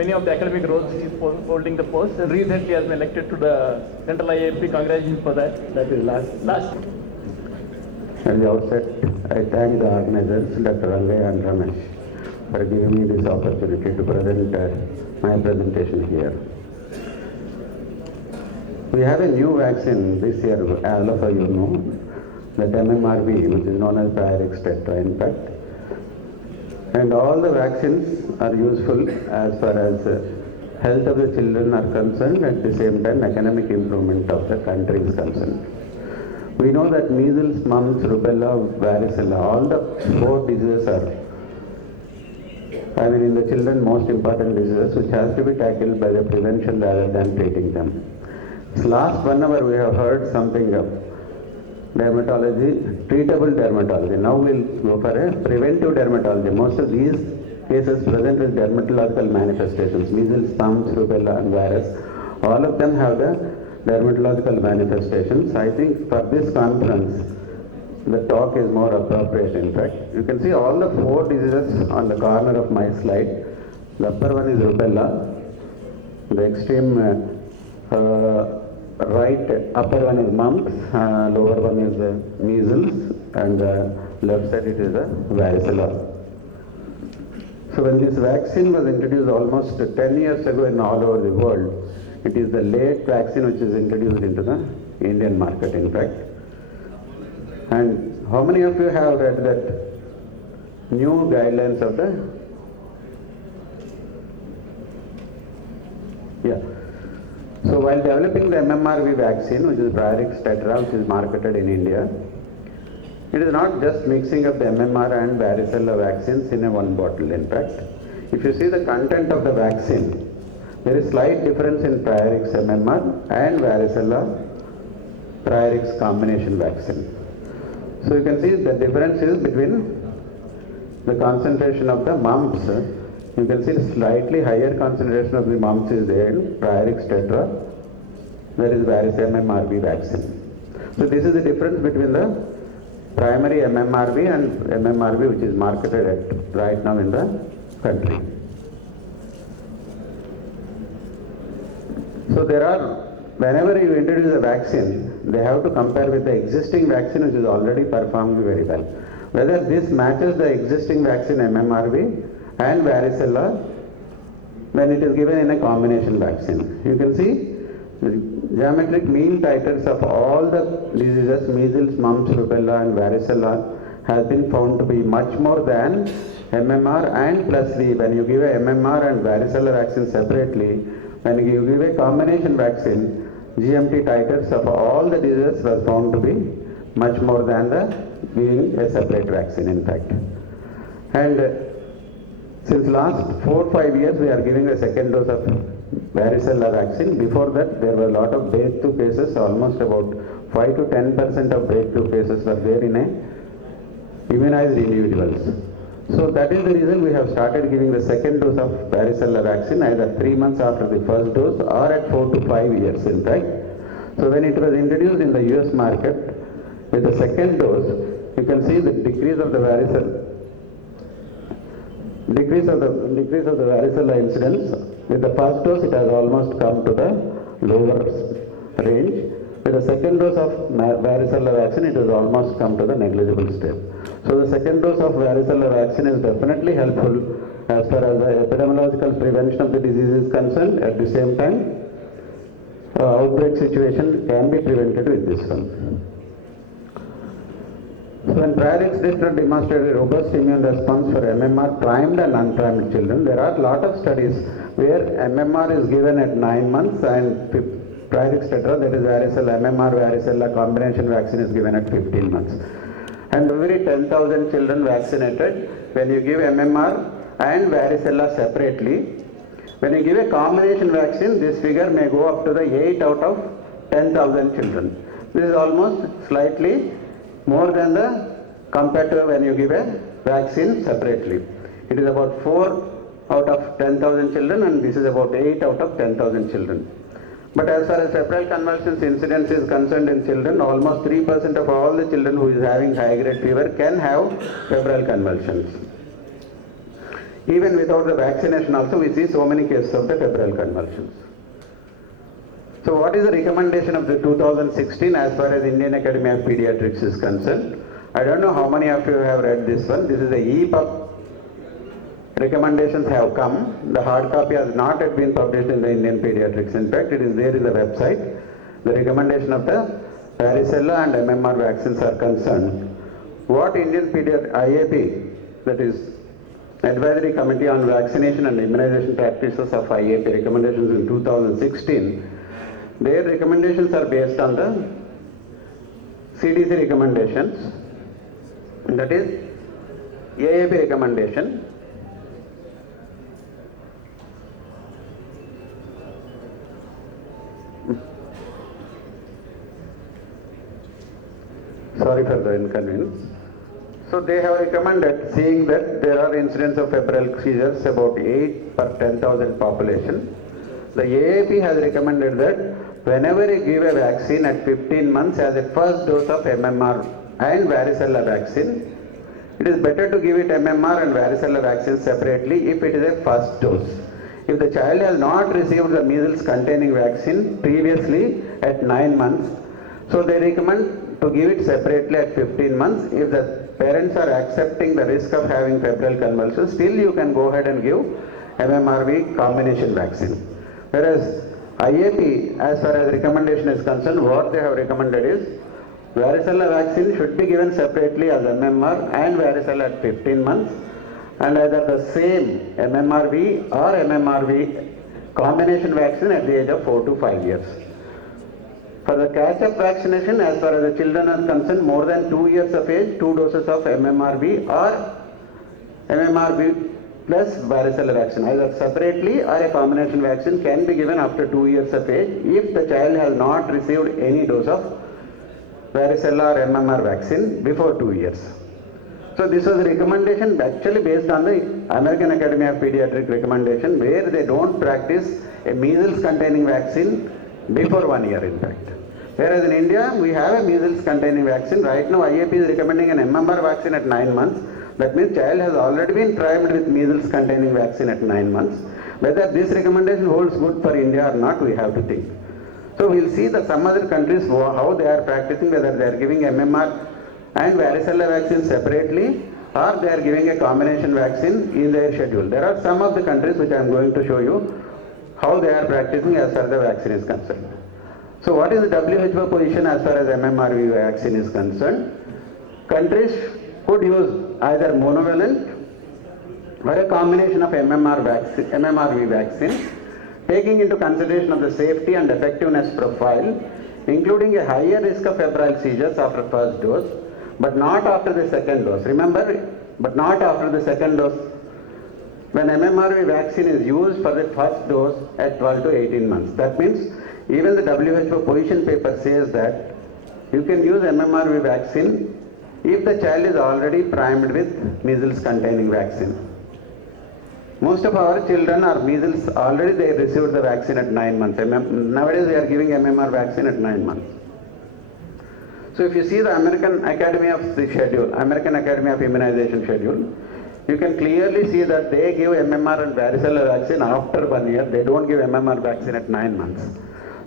many of the academic roles he is holding the post. And recently he has been elected to the Central IAP. Congratulations for that. That is last. At the outset, I thank the organizers, Dr. Rangaya and Ramesh, for giving me this opportunity to present my presentation here. We have a new vaccine this year, all of you know, that MMRV, which is known as Priorex Tetra, in fact. And all the vaccines are useful as far as health of the children are concerned, at the same time academic improvement of the country is concerned. We know that measles, mumps, rubella, varicella, all the 4 diseases are, in the children, most important diseases which has to be tackled by the prevention rather than treating them. So last 1 hour we have heard something of dermatology, treatable dermatology. Now we'll go for a preventive dermatology. Most of these cases present with dermatological manifestations, measles, mumps, rubella and virus, all of them have the dermatological manifestations. I think for this conference, the talk is more appropriate. In fact, you can see all the 4 diseases on the corner of my slide. The upper one is rubella, the extreme right upper one is mumps, lower one is measles, and left side it is a varicella. So when this vaccine was introduced almost 10 years ago in all over the world, it is the late vaccine which is introduced into the Indian market, in fact. And how many of you have read that new guidelines of the, So while developing the MMRV vaccine, which is Priorex Tetra, which is marketed in India, it is not just mixing up the MMR and varicella vaccines in a one bottle. In fact, if you see the content of the vaccine, there is slight difference in Priorex MMR and varicella Priorex combination vaccine. So you can see the difference is between the concentration of the mumps. You can see slightly higher concentration of the mumps is there in Priorex Tetra, that is varicella MMRV vaccine. So this is the difference between the primary MMRV and MMRV which is marketed right now in the country. So there are, whenever you introduce a vaccine, they have to compare with the existing vaccine which is already performed very well. Whether this matches the existing vaccine MMRV and varicella when it is given in a combination vaccine. You can see the geometric mean titers of all the diseases, measles, mumps, rubella and varicella has been found to be much more than MMR and plus the, when you give a MMR and varicella vaccine separately, when you give a combination vaccine, GMT titers of all the diseases was found to be much more than the giving a separate vaccine, in fact. And since last 4-5 years, we are giving the second dose of varicella vaccine. Before that, there were a lot of breakthrough cases, almost about 5 to 10% of breakthrough cases were there in a immunized individuals. So that is the reason we have started giving the second dose of varicella vaccine either 3 months after the first dose or at 4 to 5 years, in fact. So when it was introduced in the US market with the second dose, you can see the decrease of the varicella incidence. With the first dose, it has almost come to the lower range. With the second dose of varicella vaccine, it has almost come to the negligible state. So the second dose of varicella vaccine is definitely helpful as far as the epidemiological prevention of the disease is concerned. At the same time, outbreak situation can be prevented with this one. So when Priorex Tetra demonstrated a robust immune response for MMR primed and unprimed children, there are a lot of studies where MMR is given at 9 months and Priorex Tetra, that is varicella, MMR varicella combination vaccine is given at 15 months. And every 10,000 children vaccinated, when you give MMR and varicella separately, when you give a combination vaccine, this figure may go up to the 8 out of 10,000 children. This is almost slightly more than the compared to when you give a vaccine separately. It is about 4 out of 10,000 children and this is about 8 out of 10,000 children. But as far as febrile convulsions incidence is concerned in children, almost 3% of all the children who is having high grade fever can have febrile convulsions. Even without the vaccination also we see so many cases of the febrile convulsions. So what is the recommendation of the 2016 as far as Indian Academy of Pediatrics is concerned? I don't know how many of you have read this one. This is the EPUB recommendations have come. The hard copy has not yet been published in the Indian Pediatrics. In fact, it is there in the website. The recommendation of the varicella and MMR vaccines are concerned. What Indian IAP, that is Advisory Committee on Vaccination and Immunization Practices of IAP recommendations in 2016, their recommendations are based on the CDC recommendations, that is AAP recommendation. Sorry for the inconvenience. So they have recommended, seeing that there are incidents of febrile seizures about 8 per 10,000 population, the AAP has recommended that whenever you give a vaccine at 15 months as a first dose of MMR and varicella vaccine, it is better to give it MMR and varicella vaccine separately if it is a first dose. If the child has not received the measles containing vaccine previously at 9 months, so they recommend to give it separately at 15 months. If the parents are accepting the risk of having febrile convulsions, still you can go ahead and give MMRV combination vaccine. Whereas IAP, as far as recommendation is concerned, what they have recommended is varicella vaccine should be given separately as MMR and varicella at 15 months, and either the same MMRV or MMRV combination vaccine at the age of 4 to 5 years. For the catch-up vaccination, as far as the children are concerned, more than 2 years of age, 2 doses of MMRV or MMRV plus varicella vaccine, either separately or a combination vaccine can be given after 2 years of age if the child has not received any dose of varicella or MMR vaccine before 2 years. So this was a recommendation actually based on the American Academy of Pediatrics recommendation, where they don't practice a measles containing vaccine before 1 year in fact. Whereas in India, we have a measles containing vaccine. Right now, IAP is recommending an MMR vaccine at 9 months. That means child has already been primed with measles containing vaccine at 9 months. Whether this recommendation holds good for India or not, we have to think. So we'll see that some other countries, how they are practicing, whether they are giving MMR and varicella vaccine separately or they are giving a combination vaccine in their schedule. There are some of the countries which I am going to show you how they are practicing as far as the vaccine is concerned. So what is the WHO position as far as MMRV vaccine is concerned? Countries could use either monovalent or a combination of MMRV vaccine, taking into consideration of the safety and effectiveness profile, including a higher risk of febrile seizures after first dose, but not after the second dose. Remember, but not after the second dose, when MMRV vaccine is used for the first dose at 12 to 18 months. That means even the WHO position paper says that you can use MMRV vaccine if the child is already primed with measles containing vaccine. Most of our children are measles, already they received the vaccine at 9 months. Nowadays they are giving MMR vaccine at 9 months. So if you see the American Academy of the schedule, American Academy of Immunization schedule, you can clearly see that they give MMR and varicella vaccine after 1 year. They don't give MMR vaccine at 9 months.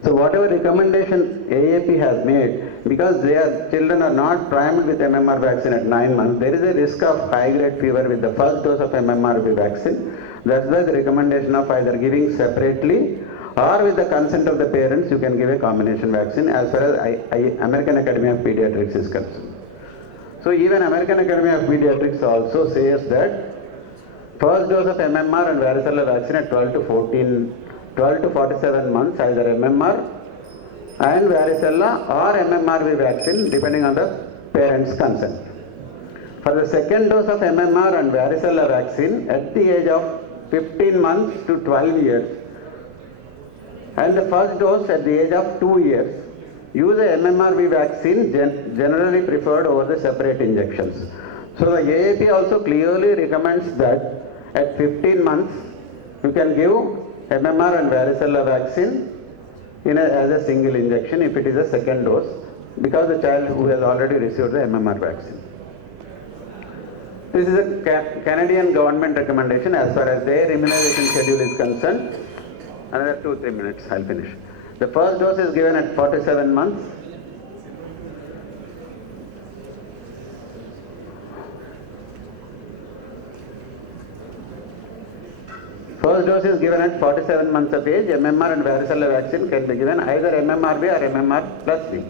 So whatever recommendation AAP has made, because their children are not primed with MMR vaccine at 9 months, there is a risk of high-grade fever with the first dose of MMRV vaccine. That's why the recommendation of either giving separately or with the consent of the parents, you can give a combination vaccine as far as American Academy of Pediatrics is concerned. So even American Academy of Pediatrics also says that first dose of MMR and varicella vaccine at 12 to 47 months, either MMR and varicella or MMRV vaccine depending on the parent's consent. For the second dose of MMR and varicella vaccine at the age of 15 months to 12 years and the first dose at the age of 2 years, use a MMRV vaccine generally preferred over the separate injections. So the AAP also clearly recommends that at 15 months you can give MMR and varicella vaccine as a single injection if it is a second dose, because the child who has already received the MMR vaccine. This is a Canadian government recommendation as far as their immunization schedule is concerned. Another 2-3 minutes, I'll finish. The first dose is given at 47 months. First dose is given at 47 months of age. MMR and varicella vaccine can be given either MMRV or MMR plus V.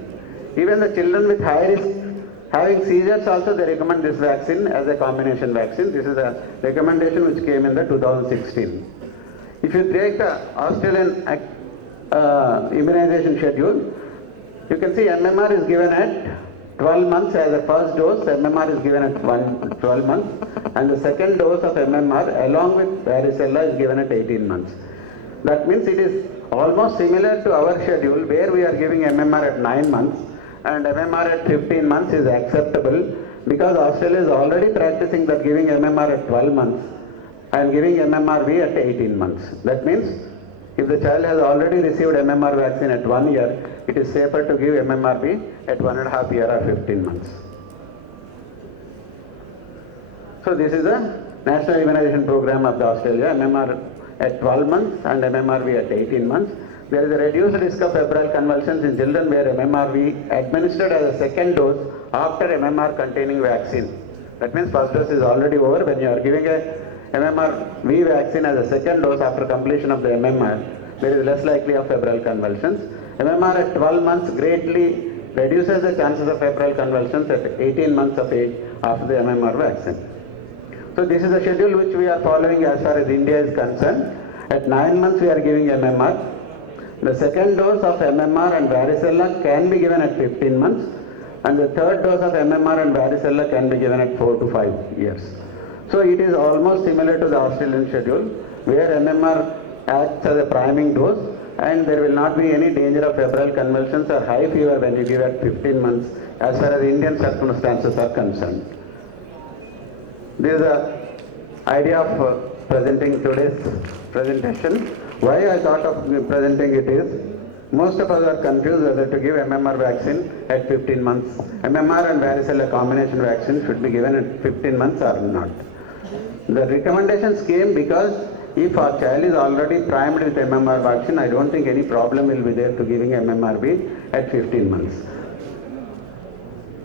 Even the children with high risk having seizures also, they recommend this vaccine as a combination vaccine. This is a recommendation which came in the 2016. If you take the Australian immunization schedule, you can see MMR is given at 12 months as a first dose. MMR is given at 12 months, and the second dose of MMR along with varicella is given at 18 months. That means it is almost similar to our schedule where we are giving MMR at 9 months and MMR at 15 months is acceptable because Australia is already practicing that giving MMR at 12 months and giving MMRV at 18 months. That means if the child has already received MMR vaccine at 1 year, it is safer to give MMRV at 1.5 years or 15 months. So this is the National Immunization Program of the Australia, MMR at 12 months and MMRV at 18 months. There is a reduced risk of febrile convulsions in children where MMRV administered as a second dose after MMR containing vaccine. That means first dose is already over. When you are giving a MMRV vaccine as a second dose after completion of the MMR, there is less likely of febrile convulsions. MMR at 12 months greatly reduces the chances of febrile convulsions at 18 months of age after the MMR vaccine. So this is the schedule which we are following as far as India is concerned. At 9 months we are giving MMR. The second dose of MMR and varicella can be given at 15 months, and the third dose of MMR and varicella can be given at 4 to 5 years. So it is almost similar to the Australian schedule where MMR acts as a priming dose and there will not be any danger of febrile convulsions or high fever when you give at 15 months as far as Indian circumstances are concerned. This is the idea of presenting today's presentation. Why I thought of presenting it is, most of us are confused whether to give MMR vaccine at 15 months. MMR and varicella combination vaccine should be given at 15 months or not. The recommendations came because if our child is already primed with MMR vaccine, I don't think any problem will be there to giving MMRV at 15 months.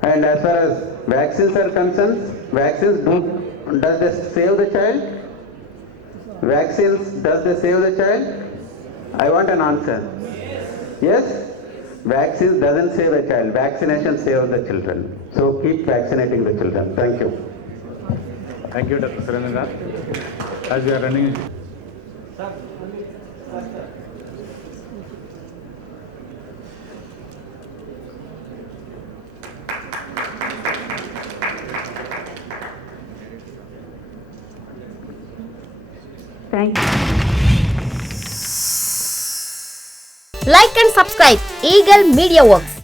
And as far as vaccines are concerned, vaccines does they save the child? Vaccines, does they save the child? I want an answer. Yes? Vaccines doesn't save a child. Vaccination saves the children. So keep vaccinating the children. Thank you. Thank you, Dr. Surendra. As we are running. Thank you. Like and subscribe Eagle Media Works.